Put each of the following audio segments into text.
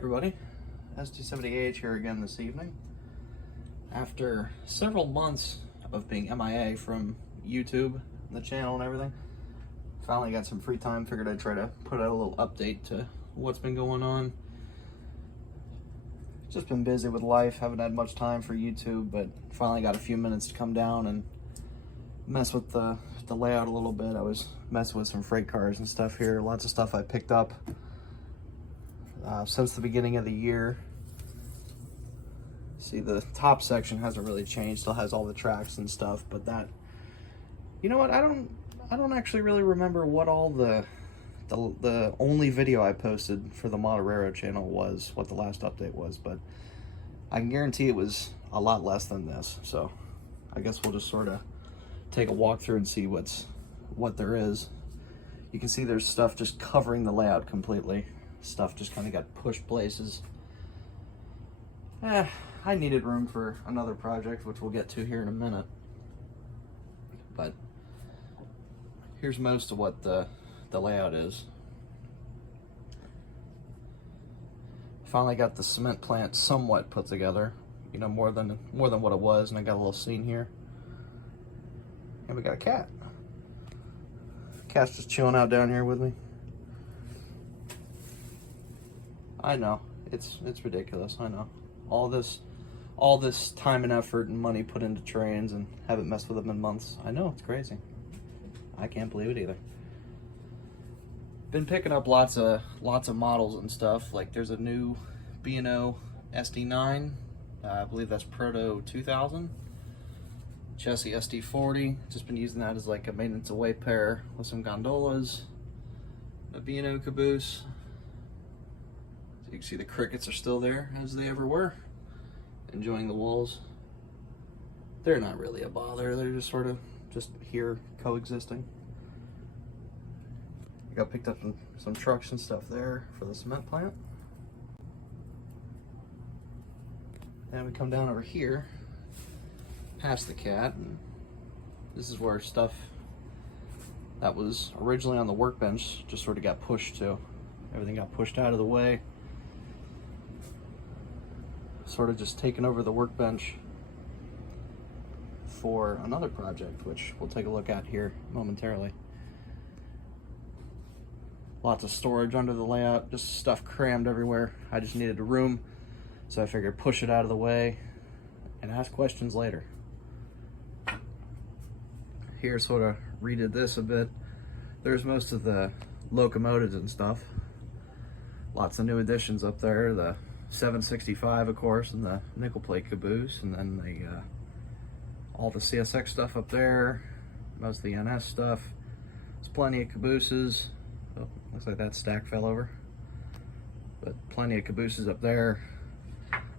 everybody, ST70AH here again this evening. After several months of being MIA from YouTube, the channel and everything, finally got some free time. Figured I'd try to put out a little update to what's been going on. Just been busy with life, haven't had much time for YouTube, but finally got a few minutes to come down and mess with the layout a little bit. I was messing with some freight cars and stuff here, lots of stuff I picked up since the beginning of the year. See, the top section hasn't really changed, still has all the tracks and stuff, but that, you know what, I don't actually really remember what all the only video I posted for the Motorero channel was, what the last update was, but I can guarantee it was a lot less than this. So I guess we'll just sort of take a walk through and see what there is. You can see there's stuff just covering the layout completely. Stuff just kind of got pushed places. I needed room for another project, which we'll get to here in a minute. But here's most of what the layout is. Finally got the cement plant somewhat put together, you know, more than what it was, and I got a little scene here. And we got a cat. Cat's just chilling out down here with me. I know, it's ridiculous, I know. All this time and effort and money put into trains and haven't messed with them in months. I know, it's crazy. I can't believe it either. Been picking up lots of models and stuff. Like there's a new B&O SD9, I believe that's Proto 2000. Chessie SD40, just been using that as like a maintenance away pair with some gondolas. A B&O caboose. So you can see the crickets are still there as they ever were, enjoying the walls. They're not really a bother, they're just sort of just here coexisting. I got picked up some trucks and stuff there for the cement plant. And we come down over here past the cat, and this is where stuff that was originally on the workbench just sort of got pushed to. Everything got pushed out of the way. Sort of just taken over the workbench for another project, which we'll take a look at here momentarily. Lots of storage under the layout, just stuff crammed everywhere. I just needed a room, so I figured push it out of the way and ask questions later. Here sort of redid this a bit. There's most of the locomotives and stuff. Lots of new additions up there. The 765, of course, and the nickel plate caboose, and then all the CSX stuff up there, most of the NS stuff. There's plenty of cabooses. Oh, looks like that stack fell over. But plenty of cabooses up there.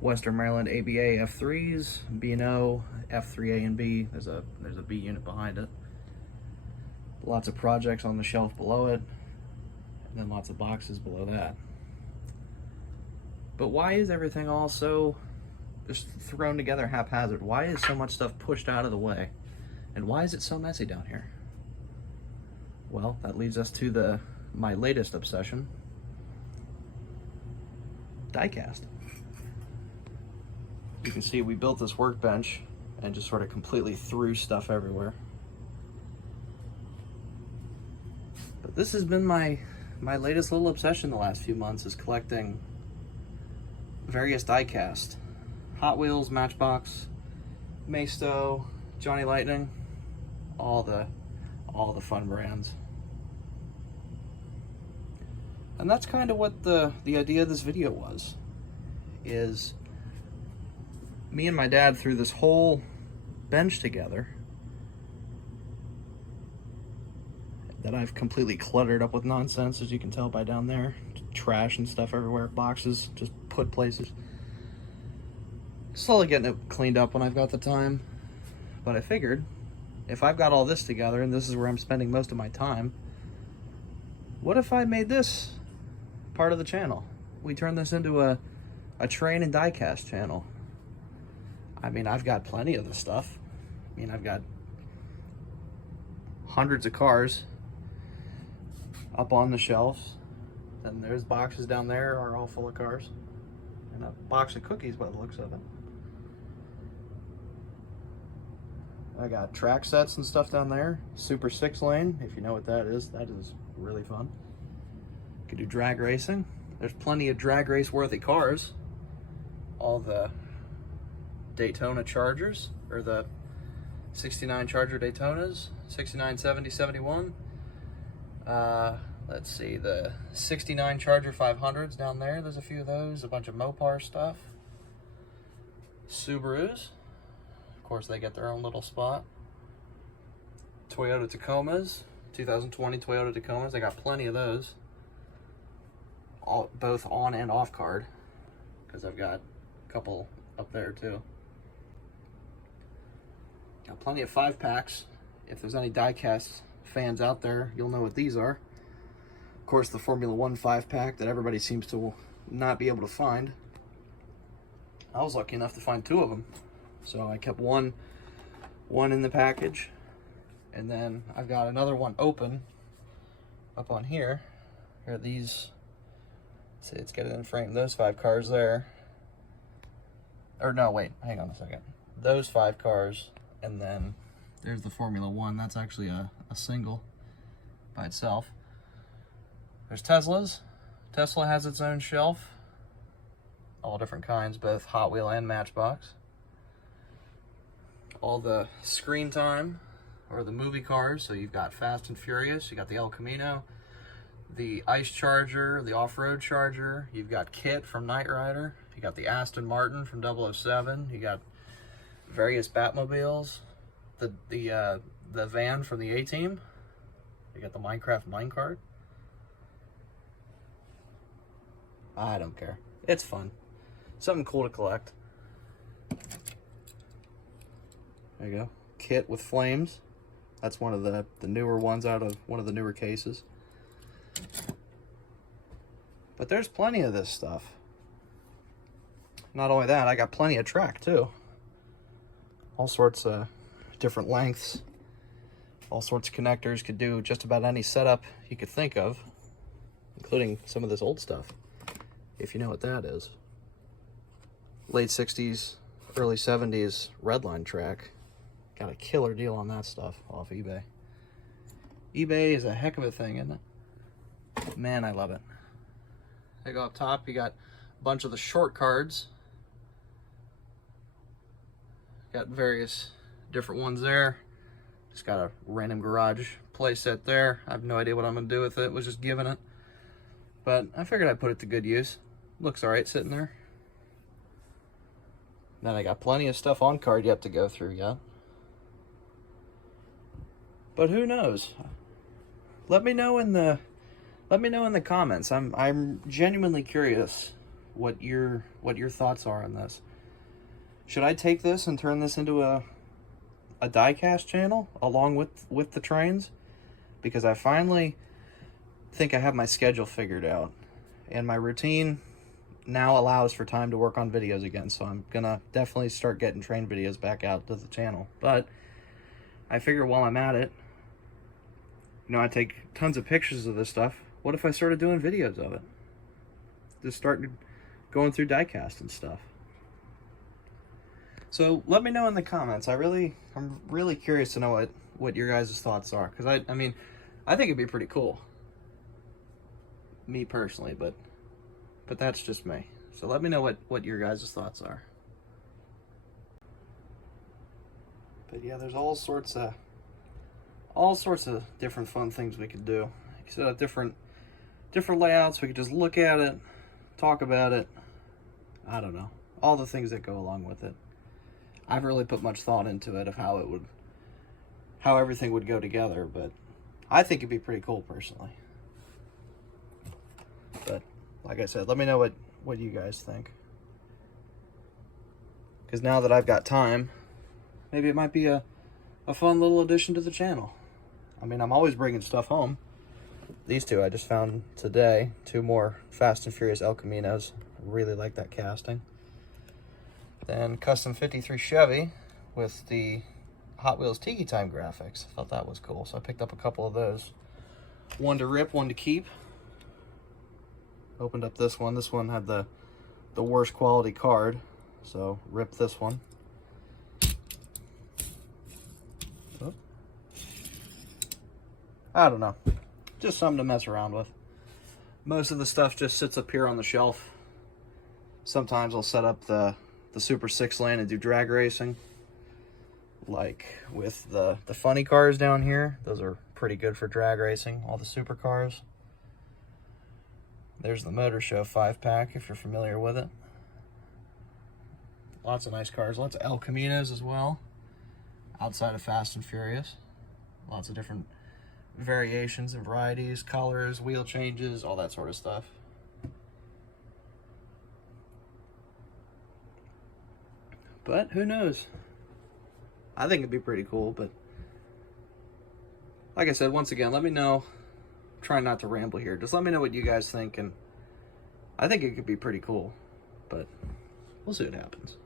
Western Maryland ABA F3s, B&O, F3A and B. There's a B unit behind it. Lots of projects on the shelf below it, and then lots of boxes below that. But why is everything all so just thrown together haphazard? Why is so much stuff pushed out of the way? And why is it so messy down here? Well, that leads us to my latest obsession, diecast. You can see we built this workbench and just sort of completely threw stuff everywhere. But this has been my latest little obsession the last few months, is collecting various diecast. Hot Wheels, Matchbox, Maisto, Johnny Lightning, all the fun brands. And that's kind of what the idea of this video was, is me and my dad threw this whole bench together that I've completely cluttered up with nonsense, as you can tell by down there. Trash and stuff everywhere, boxes just put places. Slowly getting it cleaned up when I've got the time. But I figured, if I've got all this together and this is where I'm spending most of my time, what if I made this part of the channel? We turned this into a train and diecast channel. I mean, I've got plenty of this stuff. I mean, I've got hundreds of cars up on the shelves, and there's boxes down there are all full of cars. and a box of cookies by the looks of it. I got track sets and stuff down there. Super 6-lane, if you know what that is really fun. You can do drag racing. There's plenty of drag race worthy cars. All the Daytona Chargers, or the 69 Charger Daytonas, 69, 70, 71. Let's see, the 69 Charger 500s down there. There's a few of those, a bunch of Mopar stuff. Subarus. Of course, they get their own little spot. Toyota Tacomas, 2020 Toyota Tacomas. They got plenty of those. Both on and off card, because I've got a couple up there too. Got plenty of 5-packs. If there's any diecast fans out there, you'll know what these are. Of course, the Formula 1 5-pack that everybody seems to not be able to find. I was lucky enough to find 2 of them. So I kept one in the package, and then I've got another one open up on here. Here are these. See, let's get it in frame. Those 5 cars there. Or no, wait, hang on a second. Those 5 cars, and then there's the Formula 1. That's actually a single by itself. There's Teslas. Tesla has its own shelf. All different kinds, both Hot Wheel and Matchbox. All the screen time, or the movie cars. So you've got Fast and Furious, you got the El Camino, the Ice Charger, the Off-Road Charger. You've got Kit from Knight Rider. You got the Aston Martin from 007. You got various Batmobiles. The van from the A-Team. You got the Minecraft minecart. I don't care. It's fun. Something cool to collect. There you go. Kit with flames. That's one of the newer ones out of one of the newer cases. But there's plenty of this stuff. Not only that, I got plenty of track too. All sorts of different lengths. All sorts of connectors. Could do just about any setup you could think of, including some of this old stuff, if you know what that is. Late 60s, early 70s Redline track. Got a killer deal on that stuff off eBay. eBay is a heck of a thing, isn't it? Man, I love it. They go up top, you got a bunch of the short cards. Got various different ones there. Just got a random garage playset there. I have no idea what I'm gonna do with it. Was just given it. But I figured I'd put it to good use. Looks alright sitting there. Then I got plenty of stuff on card yet to go through yet. But who knows? Let me know in the comments. I'm genuinely curious what your thoughts are on this. Should I take this and turn this into a diecast channel along with the trains? Because I finally think I have my schedule figured out, and my routine now allows for time to work on videos again. So I'm gonna definitely start getting train videos back out to the channel. But I figure while I'm at it, I take tons of pictures of this stuff. What if I started doing videos of it? Just start going through diecast and stuff. So let me know in the comments. I'm really curious to know what your guys' thoughts are, because I mean, I think it'd be pretty cool. Me personally, but that's just me. So let me know what your guys' thoughts are. But yeah, there's all sorts of different fun things we could do. You could set up different layouts. We could just look at it, talk about it. I don't know. All the things that go along with it. I haven't really put much thought into it of how everything would go together, but I think it'd be pretty cool personally. But like I said, let me know what you guys think. Because now that I've got time, maybe it might be a fun little addition to the channel. I mean, I'm always bringing stuff home. These 2 I just found today. 2 more Fast and Furious El Caminos. I really like that casting. Then Custom 53 Chevy with the Hot Wheels Tiki Time graphics. I thought that was cool, so I picked up a couple of those. One to rip, one to keep. Opened up this one. This one had the the worst quality card, so rip this one. Oh. I don't know, just something to mess around with. Most of the stuff just sits up here on the shelf. Sometimes I'll set up the Super 6 lane and do drag racing. Like with the funny cars down here, those are pretty good for drag racing, all the super cars. There's the Motor Show 5-pack, if you're familiar with it. Lots of nice cars, lots of El Caminos as well, outside of Fast and Furious. Lots of different variations and varieties, colors, wheel changes, all that sort of stuff. But who knows? I think it'd be pretty cool, but like I said, once again, let me know. Try not to ramble here. Just let me know what you guys think, and I think it could be pretty cool, but we'll see what happens.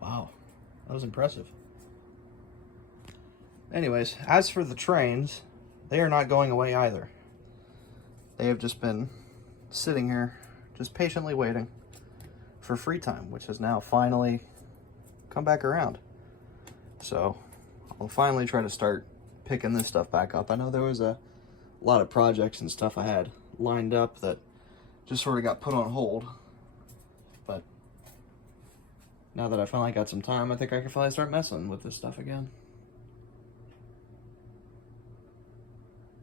Wow, that was impressive. Anyways, as for the trains, they are not going away either. They have just been sitting here, just patiently waiting for free time, which has now finally come back around. So I'll finally try to start picking this stuff back up. I know there was a lot of projects and stuff I had lined up that just sort of got put on hold, but now that I finally got some time, I think I can finally start messing with this stuff again.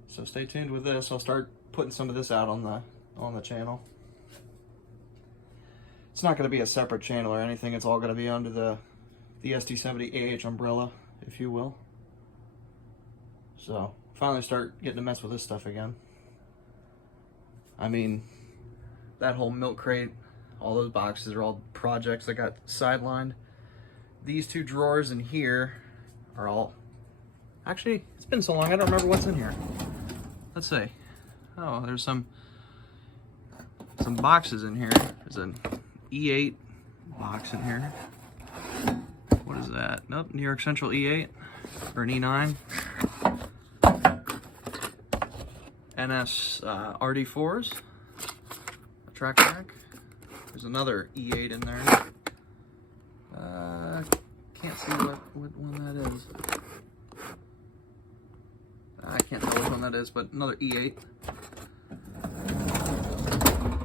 So stay tuned with this. I'll start putting some of this out on the channel. It's not going to be a separate channel or anything. It's all going to be under the SD70 AH umbrella, if you will. So finally start getting to mess with this stuff again. I mean, that whole milk crate, all those boxes are all projects that got sidelined. These two drawers in here are all, actually, it's been so long I don't remember what's in here. Let's see. Oh, there's some boxes in here. There's an E8 box in here. What is that? Nope, New York Central E8 or an E9. NS RD4s, a track pack. There's another E8 in there. Can't see what one that is. I can't tell which one that is, but another E8.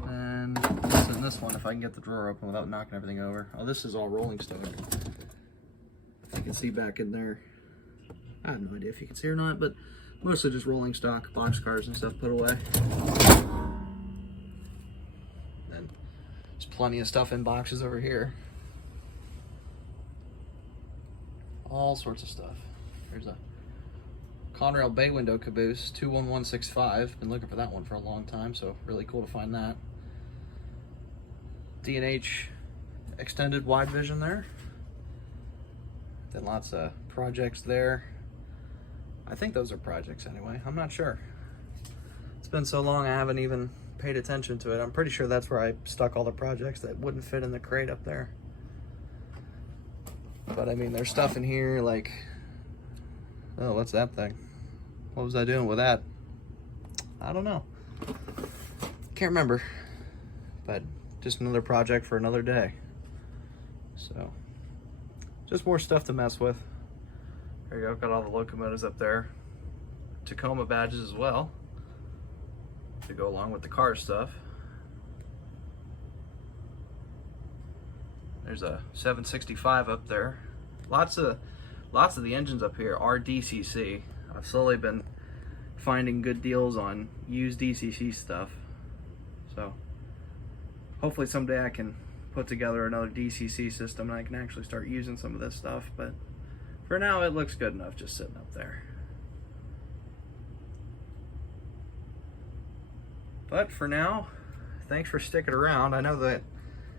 And what's in this one, if I can get the drawer open without knocking everything over. Oh, this is all rolling stock. If you can see back in there. I have no idea if you can see or not, but mostly just rolling stock, box cars and stuff put away. And there's plenty of stuff in boxes over here. All sorts of stuff. There's a Conrail bay window caboose, 21165. Been looking for that one for a long time, so really cool to find that. D&H extended wide vision there. Then lots of projects there. I think those are projects anyway, I'm not sure. It's been so long I haven't even paid attention to it. I'm pretty sure that's where I stuck all the projects that wouldn't fit in the crate up there. But I mean, there's stuff in here like, oh, what's that thing? What was I doing with that? I don't know. Can't remember. But just another project for another day. So, just more stuff to mess with. There you go, got all the locomotives up there. Tacoma badges as well, to go along with the car stuff. There's a 765 up there. Lots of the engines up here are DCC. I've slowly been finding good deals on used DCC stuff. So hopefully someday I can put together another DCC system and I can actually start using some of this stuff. But for now, it looks good enough just sitting up there. But for now, thanks for sticking around. I know that,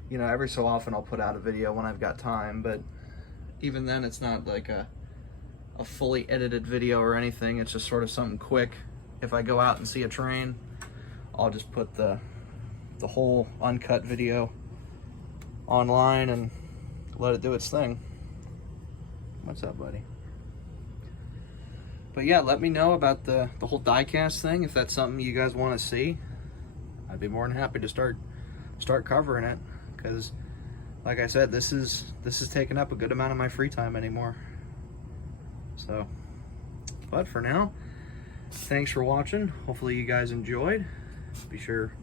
you know, every so often I'll put out a video when I've got time, but even then it's not like a fully edited video or anything. It's just sort of something quick. If I go out and see a train, I'll just put the whole uncut video online and let it do its thing. What's up, buddy? But yeah, let me know about the whole diecast thing, if that's something you guys want to see. I'd be more than happy to start covering it, because like I said, this is taking up a good amount of my free time anymore. So, but for now, thanks for watching. Hopefully you guys enjoyed. Be sure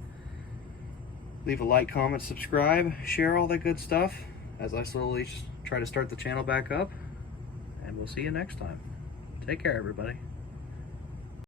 leave a like, comment, subscribe, share, all that good stuff as I slowly try to start the channel back up. And we'll see you next time. Take care, everybody.